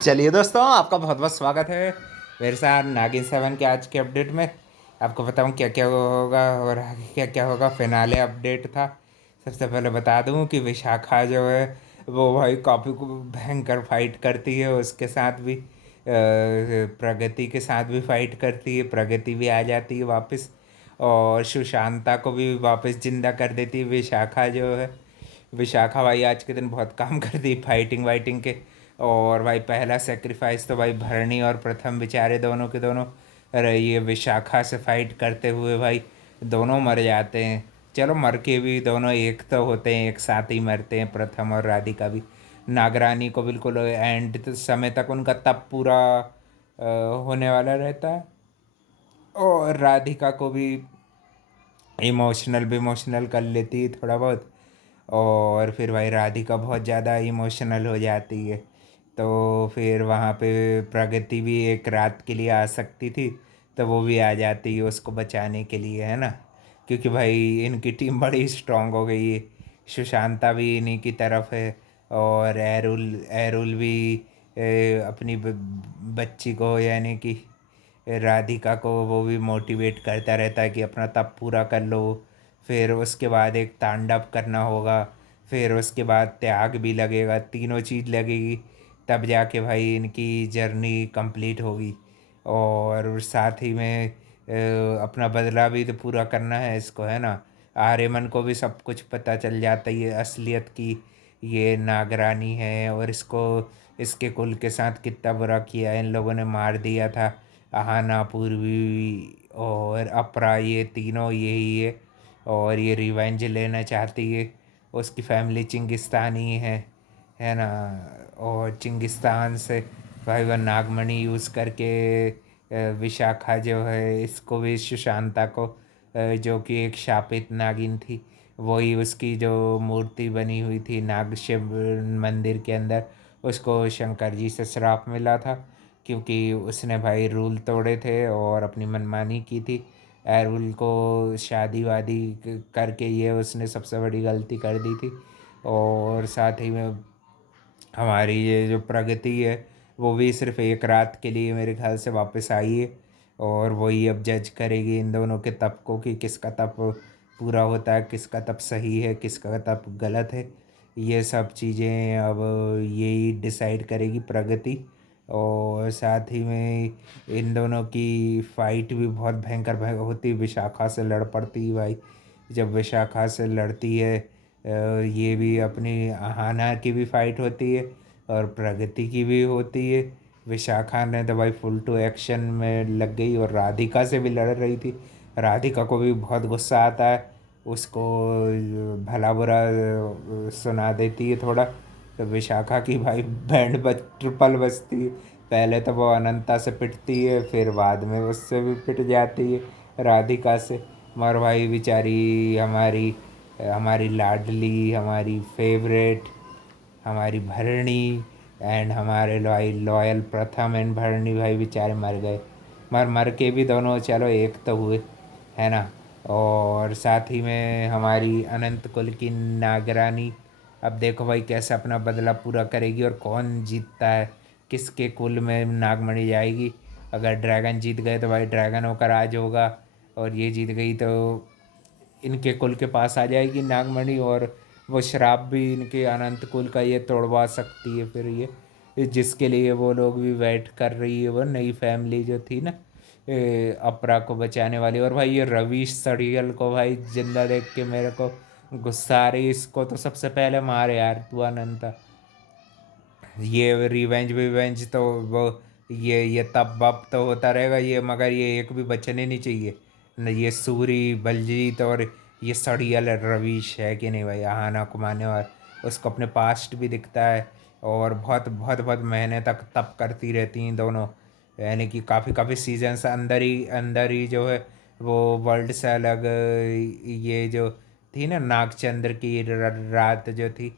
चलिए दोस्तों, आपका बहुत बहुत स्वागत है मेरे साथ नागिन 7 के आज के अपडेट में। आपको बताऊं क्या क्या होगा और आगे क्या क्या होगा। फिनाले अपडेट था। सबसे पहले बता दूं कि विशाखा जो है वो भाई काफ़ी भयंकर फाइट करती है। उसके साथ भी प्रगति के साथ भी फाइट करती है। प्रगति भी आ जाती है वापस और सुशांता को भी वापस जिंदा कर देती है विशाखा जो है। विशाखा भाई आज के दिन बहुत काम कर दी फाइटिंग वाइटिंग के। और भाई पहला सेक्रीफाइस तो भाई भरणी और प्रथम बेचारे दोनों के दोनों, अरे ये विशाखा से फाइट करते हुए भाई दोनों मर जाते हैं। चलो मर के भी दोनों एक तो होते हैं, एक साथ ही मरते हैं, प्रथम और राधिका भी। नागरानी को बिल्कुल एंड समय तक उनका तप पूरा होने वाला रहता है। और राधिका को भी इमोशनल विमोशनल कर लेती है थोड़ा बहुत। और फिर भाई राधिका बहुत ज़्यादा इमोशनल हो जाती है। तो फिर वहाँ पे प्रगति भी एक रात के लिए आ सकती थी, तो वो भी आ जाती है उसको बचाने के लिए, है ना। क्योंकि भाई इनकी टीम बड़ी स्ट्रांग हो गई है। सुशांता भी इन्हीं की तरफ है। और एरुल एरुल भी अपनी बच्ची को यानी कि राधिका को वो भी मोटिवेट करता रहता है कि अपना तप पूरा कर लो। फिर उसके बाद एक तांडव करना होगा। फिर उसके बाद त्याग भी लगेगा, तीनों चीज़ लगेगी। तब जाके भाई इनकी जर्नी कंप्लीट होगी। और साथ ही में अपना बदला भी तो पूरा करना है इसको, है ना। आर्यमन को भी सब कुछ पता चल जाता है ये असलियत की, ये नागरानी है और इसको इसके कुल के साथ कितना बुरा किया है, इन लोगों ने मार दिया था। आहाना, पूर्वी और अपरा, ये तीनों यही है। और ये रिवेंज लेना चाहती है। उसकी फैमिली चिंगिस्तानी है ना। और चिंगिस्तान से भाई वह नागमणि यूज़ करके विशाखा जो है इसको भी सुशांता को जो कि एक शापित नागिन थी, वही उसकी जो मूर्ति बनी हुई थी नाग शिव मंदिर के अंदर, उसको शंकर जी से श्राप मिला था। क्योंकि उसने भाई रूल तोड़े थे और अपनी मनमानी की थी। एरुल को शादी वादी करके ये उसने सबसे बड़ी गलती कर दी थी। और साथ ही में हमारी ये जो प्रगति है वो भी सिर्फ एक रात के लिए मेरे ख्याल से वापस आई है। और वही अब जज करेगी इन दोनों के तप को कि किसका तप पूरा होता है, किसका तप सही है, किसका तप गलत है। ये सब चीज़ें अब यही डिसाइड करेगी प्रगति। और साथ ही में इन दोनों की फाइट भी बहुत भयंकर होती है। विशाखा से लड़ पड़ती है भाई। जब विशाखा से लड़ती है ये भी अपनी आहाना की भी फाइट होती है और प्रगति की भी होती है। विशाखा ने तो भाई फुल टू एक्शन में लग गई और राधिका से भी लड़ रही थी। राधिका को भी बहुत गुस्सा आता है, उसको भला बुरा सुना देती है थोड़ा। तो विशाखा की भाई बैंड बज ट्रिपल बजती है। पहले तो वो अनंता से पिटती है, फिर बाद में उससे भी पिट जाती है राधिका से। मगर भाई बेचारी हमारी हमारी लाडली, हमारी फेवरेट, हमारी भरणी एंड हमारे भाई लॉयल प्रथम एंड भरणी भाई बेचारे मर गए। मर मर के भी दोनों चलो एक तो हुए, है ना। और साथ ही में हमारी अनंत कुल की नागरानी अब देखो भाई कैसे अपना बदला पूरा करेगी और कौन जीतता है, किसके कुल में नागमणि जाएगी। अगर ड्रैगन जीत गए तो भाई ड्रैगनों का राज होगा। और ये जीत गई तो इनके कुल के पास आ जाएगी नागमणि। और वो श्राप भी इनके अनंत कुल का ये तोड़वा सकती है फिर ये जिसके लिए वो लोग भी वेट कर रही है, वो नई फैमिली जो थी ना अपरा को बचाने वाली। और भाई ये रवीश सड़ियल को भाई जिंदा देख के मेरे को गुस्सा आ रही। इसको तो सबसे पहले मार यार तू अनंता। ये रिवेंज विवेंज तो वो ये तब बब तो होता रहेगा ये, मगर ये एक भी बचने नहीं चाहिए। न ये सूरी बलजीत और ये सड़ियल रवीश है कि नहीं भाई, आहाना को मारने वाला। उसको अपने पास्ट भी दिखता है। और बहुत बहुत बहुत महीने तक तप करती रहती हैं दोनों। यानी कि काफ़ी काफ़ी सीजन्स अंदर ही जो है वो वर्ल्ड से अलग ये जो थी ना नागचंद्र की रात जो थी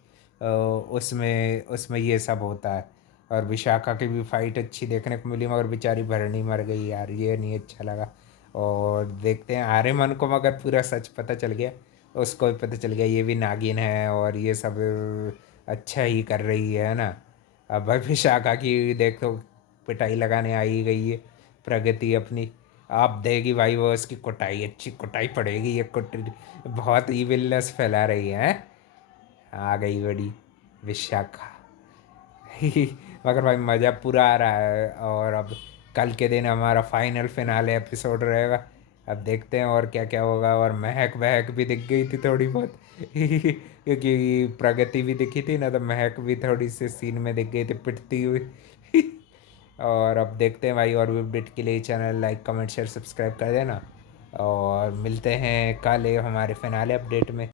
उसमें उसमें ये सब होता है। और विशाखा की भी फाइट अच्छी देखने को मिली, मगर बेचारी भरणी मर गई यार, ये नहीं अच्छा लगा। और देखते हैं आर्यमन को मगर पूरा सच पता चल गया, उसको भी पता चल गया ये भी नागिन है और ये सब अच्छा ही कर रही है ना। अब भाई विशाखा की देखो पिटाई लगाने आई गई है प्रगति अपनी। आप देगी भाई वो उसकी कुटाई, अच्छी कुटाई पड़ेगी, ये कुट बहुत ईविलनेस फैला रही है। आ गई बड़ी विशाखा। मगर भाई मज़ा पूरा आ रहा है। और अब कल के दिन हमारा फाइनल फिनाले एपिसोड रहेगा। अब देखते हैं और क्या क्या होगा। और महक महक भी दिख गई थी थोड़ी बहुत क्योंकि प्रगति भी दिखी थी ना, तो महक भी थोड़ी सी सीन में दिख गई थी पिटती हुई। और अब देखते हैं भाई, और भी अपडेट के लिए channel like comment share subscribe कर देना। और मिलते हैं कल हमारे फिनाले अपडेट में।